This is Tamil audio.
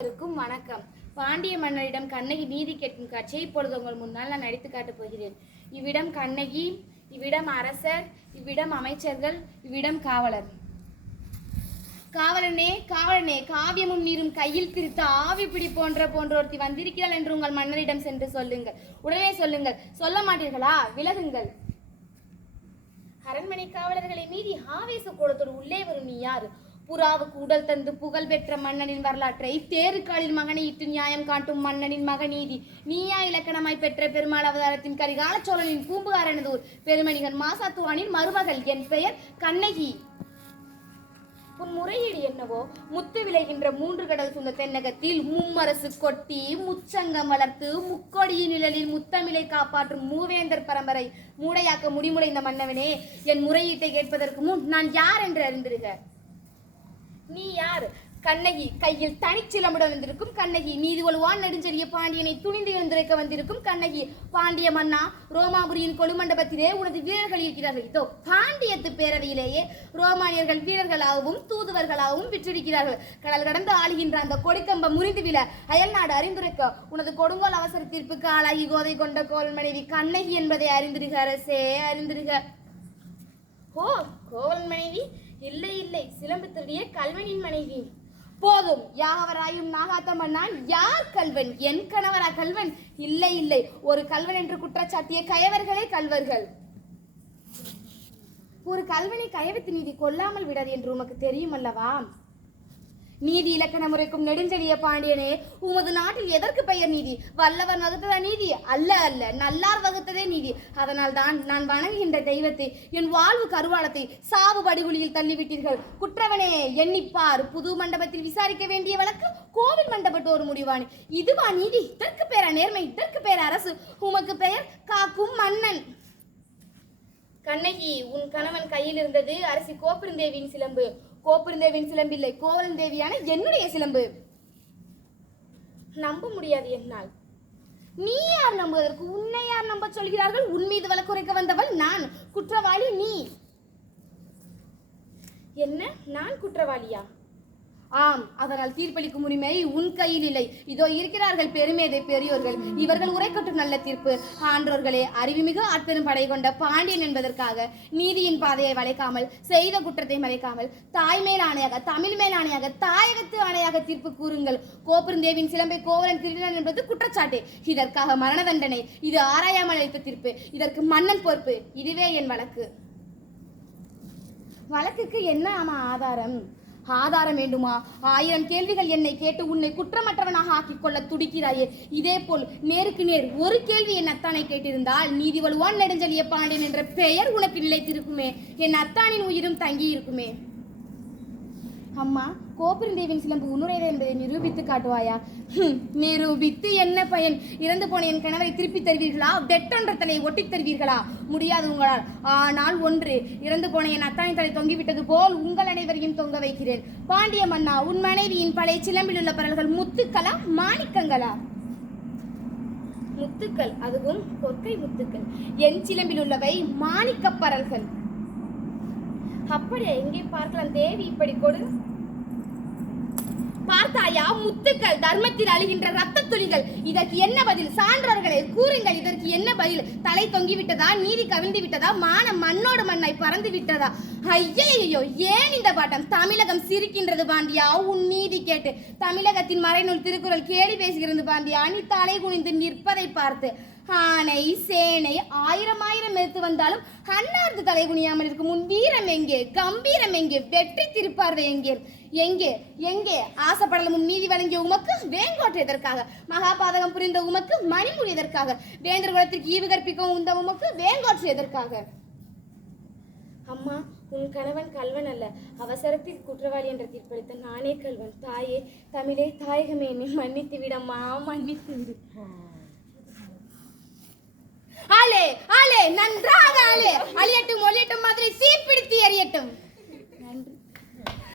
வணக்கம். பாண்டிய மன்னரிடம் கண்ணகி நீதி கேட்கும் காட்சியை இப்பொழுது உங்கள் முன்னால் நான் நடித்து காட்டப் போகிறேன். இவ்விடம் கண்ணகி, இவ்விடம் அரசர், இவ்விடம் அமைச்சர்கள், இவ்விடம் காவலர். காவலனே காவலனே, காவியமும் நீரும் கையில் பிரித்த ஆவி பிடி போன்றொருத்தி வந்திருக்கிறாள் என்று உங்கள் மன்னரிடம் சென்று சொல்லுங்கள். உடனே சொல்லுங்கள். சொல்ல மாட்டீர்களா? விலகுங்கள். அரண்மனை காவலர்களை மீறி ஆவேச கோலத்தோடு உள்ளே வரும் நீ யார்? புறாவுக்கு உடல் தந்து புகழ் பெற்ற மன்னனின் வரலாற்றை தேருக்காலில் மகனையிட்டு நியாயம் காட்டும் மன்னனின் மகநீதி நீயா இலக்கணமாய் பெற்ற பெருமாள் அவதாரத்தின் கரிகால சோழனின் பூம்புகாரனது பெருமணிகன் மாசாத்துவானின் மருமகள். என் பெயர் கண்ணகி. உன் முறையீடு என்னவோ? முத்து விளைகின்ற 3 கடல் சுந்த தென்னகத்தில் மும்மரசு கொட்டி முச்சங்கம் வளர்த்து முக்கொடியின் நிழலில் முத்தமிழை காப்பாற்றும் மூவேந்தர் பரம்பரை மூடையாக்க முடிமுடைந்த மன்னவனே, என் முறையீட்டை கேட்பதற்கு முன் நான் யார் என்று அறிந்திருக்க. நீ யார்? கண்ணகி, கையில் தனிச்சிலமுடன் வந்திருக்கும் கண்ணகி. நீதி ஒழுவான் நெடுஞ்செழிய பாண்டியனை துணிந்து எழுந்துரைக்க வந்திருக்கும் கண்ணகி. பாண்டிய மன்னா, ரோமாபுரியின் கொலுமண்டபத்திலே உனது வீரர்கள் இருக்கிறார்கள். இதோ பாண்டியத்து பேரவையிலேயே ரோமானியர்கள் வீரர்களாகவும் தூதுவர்களாகவும் விற்றிருக்கிறார்கள். கடல் கடந்து ஆளுகின்ற அந்த கொடிக்கம்பம் முறிந்து விழ அயல் நாடு அறிந்துரைக்க உனது கொடுங்கோல் அவசர தீர்ப்புக்கு ஆளாகி கோதை கொண்ட கோவல் மனைவி கண்ணகி என்பதை அறிந்திருக அரசே, அறிந்திருக. ஓ, கோவல் மனைவி? இல்லை இல்லை, சிலம்பு திருடிய கல்வனின் மனைவி. போதும். யாவராயும் நாகாத்த மன்னான் யார் கல்வன்? என் கணவரா கல்வன்? இல்லை இல்லை, ஒரு கல்வன் என்று குற்றச்சாட்டிய கயவர்களே கல்வர்கள். ஒரு கல்வனை கயவத்து நீதி கொல்லாமல் விடாது என்று உமக்கு தெரியும் அல்லவா? நீதி இலக்கண முறைக்கும் நெடுஞ்செழிய பாண்டியனே, உமது நாட்டில் எதற்கு பெயர் நீதி? வல்லவர் வகுத்ததா நீதி? அல்ல அல்ல, நல்லார் வகுத்ததே நீதி. அதனால் தான் நான் வணங்குகின்ற தெய்வத்தை, என் வாழ்வு கருவாளத்தை சாவு படுகொலியில் தள்ளிவிட்டீர்கள். குற்றவனே எண்ணிப்பார். புது மண்டபத்தில் விசாரிக்க வேண்டிய வழக்கு கோவில் மண்டபத்தோடு முடிவானு. இதுவா நீதி? இதற்கு பேரா நேர்மை? இதற்கு பேர் அரசு? உமக்கு பெயர் காக்கும் மன்னன். கண்ணகி, உன் கணவன் கையில் இருந்தது அரசி கோப்பெருந்தேவியின் சிலம்பு. கோப்பெருந்தேவியின் சிலம்பில்லை, கோவலன் தேவியான என்னுடைய சிலம்பு. நம்ப முடியாது என்னால். நீ யார் நம்புவதற்கு? உன்னை யார் நம்ப சொல்கிறார்கள்? உன் மீது வழக்குரைக்க வந்தவள் நான். குற்றவாளி நீ. என்ன, நான் குற்றவாளியா? ஆம். அதனால் தீர்ப்பளிக்கும் உரிமை உன் கையில் இல்லை. இதோ இருக்கிறார்கள் பெருமேதை பெரியோர்கள். இவர்கள் உரைக்கட்டும் நல்ல தீர்ப்பு. ஆன்றோர்களே, அறிவுமிகு ஆட்பெரும் படை கொண்ட பாண்டியன் என்பதற்காக நீதியின் பாதையை வளைக்காமல், செய்த குற்றத்தை மறைக்காமல், தாய் மேல் ஆணையாக, தமிழ் மேல் ஆணையாக, தாயகத்து ஆணையாக தீர்ப்பு கூறுங்கள். கோப்பெருந்தேவின் சிலம்பை கோவலன் திருடன் என்பது குற்றச்சாட்டு. இதற்காக மரண தண்டனை. இது ஆராயாமல் அளித்த தீர்ப்பு. இதற்கு மன்னன் பொறுப்பு. இதுவே என் வழக்கு. வழக்குக்கு என்ன ஆதாரம்? ஆதாரம் வேண்டுமா? 1000 கேள்விகள் என்னை கேட்டு உன்னை குற்றமற்றவனாக ஆக்கிக் கொள்ள துடிக்கிறாயே. இதே போல் நேருக்கு நேர் ஒரு கேள்வி என் அத்தானை கேட்டிருந்தால் நீதி வலுவான் நெடுஞ்செழிய பாண்டியன் என்ற பெயர் உனக்கு நிலைத்திருக்குமே. என் அத்தானின் உயிரும் தங்கி இருக்குமே. அம்மா, கோப்பெருந்தேவின் சிலம்பு உன்னுடையது என்பதை நிரூபித்து காட்டுவாயா? நிரூபித்து என்ன பயன்? இறந்து போன என் கணவரை திருப்பி தருவீர்களா? வெட்டொன்ற தலையை ஒட்டி தருவீர்களா? முடியாது உங்களால். ஆனால் ஒன்று, இறந்து போன என் அத்தானின் தலை தொங்கிவிட்டது போல் உங்கள் அனைவரையும் தொங்க வைக்கிறேன். பாண்டிய மன்னா, உன் மனைவியின் பழைய சிலம்பில் உள்ள பரல்கள் முத்துக்களா மாணிக்கங்களா? முத்துக்கள், அதுவும் கொற்கை முத்துக்கள். என் சிலம்பில் உள்ளவை மாணிக்க பரல்கள். அப்படியே எங்கே பார்க்கலாம் தேவி, இப்படி கொடு. பார்த்தாயா? முத்துக்கள், தர்மத்தில் அழுகின்ற ரத்த துளிகள். இதற்கு என்ன பதில்? சான்றோர்களே கூறுங்கள், இதற்கு என்ன பதில்? தலை தொங்கி விட்டதா? நீதி கவிழ்ந்து விட்டதா? மானம் மண்ணோடு மண்ணாய் பறந்து விட்டதா? ஐயோ, ஏன் இந்த பாட்டம்? தமிழகம் சிரிக்கின்றது பாண்டியா உன் நீதி கேட்டு. தமிழகத்தின் மறைநூல் திருக்குறள் கேலி பேசுகிறது பாண்டியா நீ தலை குனிந்து நிற்பதை பார்த்து. ஆனை சேனை 1000 எடுத்து வந்தாலும் அன்னார்ந்து தலை குனியாமல் இருக்கும் உன் வீரம் எங்கே? கம்பீரம் எங்கே? வெற்றி திருப்பார்வை எங்கே? எங்கே எங்கே? ஆசைப்படலும் நீதி வழங்கிய உமக்கு வேங்கோட்டு எதற்காக? மகாபாதகம் புரிந்த உமக்கு மணிமுடி எதற்காக? வேந்தர் குலத்திற்கு ஈவு கற்பிக்கும் உந்த உமக்கு வேங்கோட்டு எதற்காக? அம்மா, உன் கணவன் கல்வன் அல்ல. அவசரத்தில் குற்றவாளி என்ற தீர்ப்பளித்த நானே கல்வன். தாயே, தமிழே, தாயகமே, என்னை மன்னித்து விடம்மா, மன்னித்து விடு. ஆலே ஆலே, நன்றாக ஆலே. அழியட்டும் ஒழியட்டும், மாதிரி தீப்பிடித்து எறியட்டும்.